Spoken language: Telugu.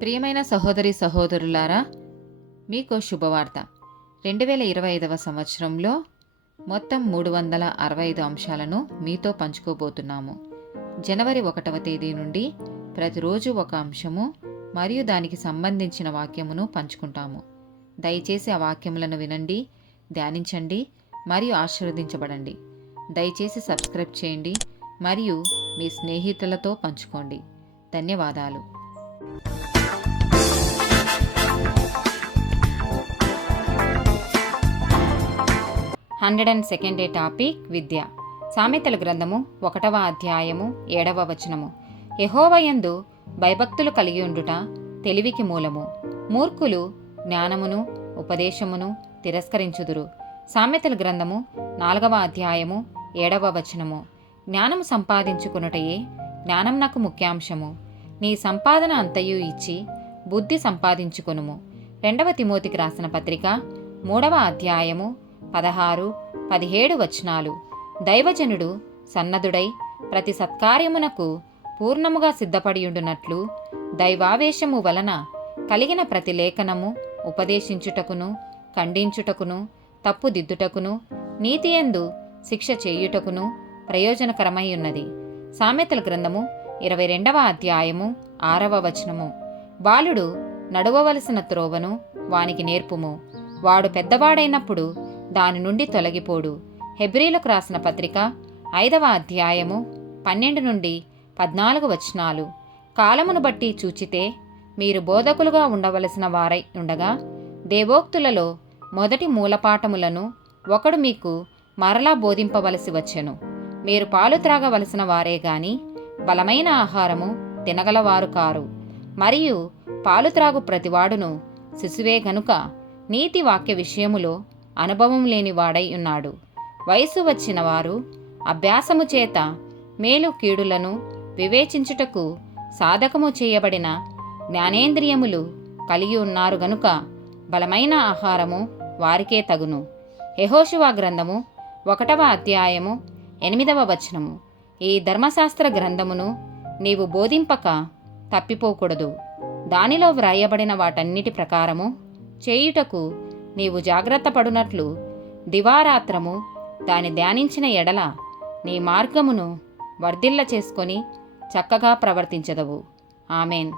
ప్రియమైన సహోదరి సహోదరులారా, మీకు శుభవార్త. 2025 సంవత్సరంలో మొత్తం 365 అంశాలను మీతో పంచుకోబోతున్నాము. జనవరి 1వ తేదీ నుండి ప్రతిరోజు ఒక అంశము మరియు దానికి సంబంధించిన వాక్యమును పంచుకుంటాము. దయచేసి ఆ వాక్యములను వినండి, ధ్యానించండి మరియు ఆశీర్వదించబడండి. దయచేసి సబ్స్క్రైబ్ చేయండి మరియు మీ స్నేహితులతో పంచుకోండి. ధన్యవాదాలు. 102nd డే టాపిక్ విద్య. సామెతల గ్రంథము 1వ అధ్యాయము 7వ వచనము. యెహోవాయందు భయభక్తులు కలిగి ఉండుట తెలివికి మూలము. మూర్ఖులు జ్ఞానమును ఉపదేశమును తిరస్కరించుదురు. సామెతల గ్రంథము 4వ అధ్యాయము 7వ వచనము. జ్ఞానము సంపాదించుకొనుటయే జ్ఞానం నాకు ముఖ్యాంశము. నీ సంపాదన అంతయు ఇచ్చి బుద్ధి సంపాదించుకొనుము. 2వ తిమోతికి రాసిన పత్రిక 3వ అధ్యాయము 16-17 వచనాలు. దైవజనుడు సన్నదుడై ప్రతి సత్కార్యమునకు పూర్ణముగా సిద్ధపడియుండునట్లు దైవావేశము వలన కలిగిన ప్రతి లేఖనము ఉపదేశించుటకును, ఖండించుటకును, తప్పుదిద్దుటకును, నీతియందు శిక్ష చేయుటకును ప్రయోజనకరమై ఉన్నది. సామెతల గ్రంథము 22వ అధ్యాయము 6వ వచనము. బాలుడు నడువవలసిన త్రోవను వానికి నేర్పుము, వాడు పెద్దవాడైనప్పుడు దాని నుండి తొలగిపోడు. హెబ్రీలకు రాసిన పత్రిక 5వ అధ్యాయము 12-14 వచనాలు. కాలమును బట్టి చూచితే మీరు బోధకులుగా ఉండవలసిన వారై ఉండగా దేవోక్తులలో మొదటి మూలపాఠములను ఒకడు మీకు మరలా బోధింపవలసి వచ్చెను. మీరు పాలు త్రాగవలసిన వారే గాని బలమైన ఆహారము తినగలవారు కారు. మరియు పాలు త్రాగు ప్రతివాడును శిశువే గనుక నీతి వాక్య విషయములో అనుభవం లేని వాడై ఉన్నాడు. వయసు వచ్చిన వారు అభ్యాసము చేత మేలు కీడులను వివేచించుటకు సాధకము చేయబడిన జ్ఞానేంద్రియములు కలిగి ఉన్నారు గనుక బలమైన ఆహారము వారికే తగును. యెహోషువ గ్రంథము 1వ అధ్యాయము 8వ వచనము. ఈ ధర్మశాస్త్ర గ్రంథమును నీవు బోధింపక తప్పిపోకూడదు. దానిలో వ్రాయబడిన వాటన్నిటి ప్రకారము చేయుటకు నీవు జాగ్రత్త పడునట్లు దివారాత్రము దాని ధ్యానించిన ఎడల నీ మార్గమును వర్ధిల్ల చేసుకొని చక్కగా ప్రవర్తించదవు. ఆమెన్.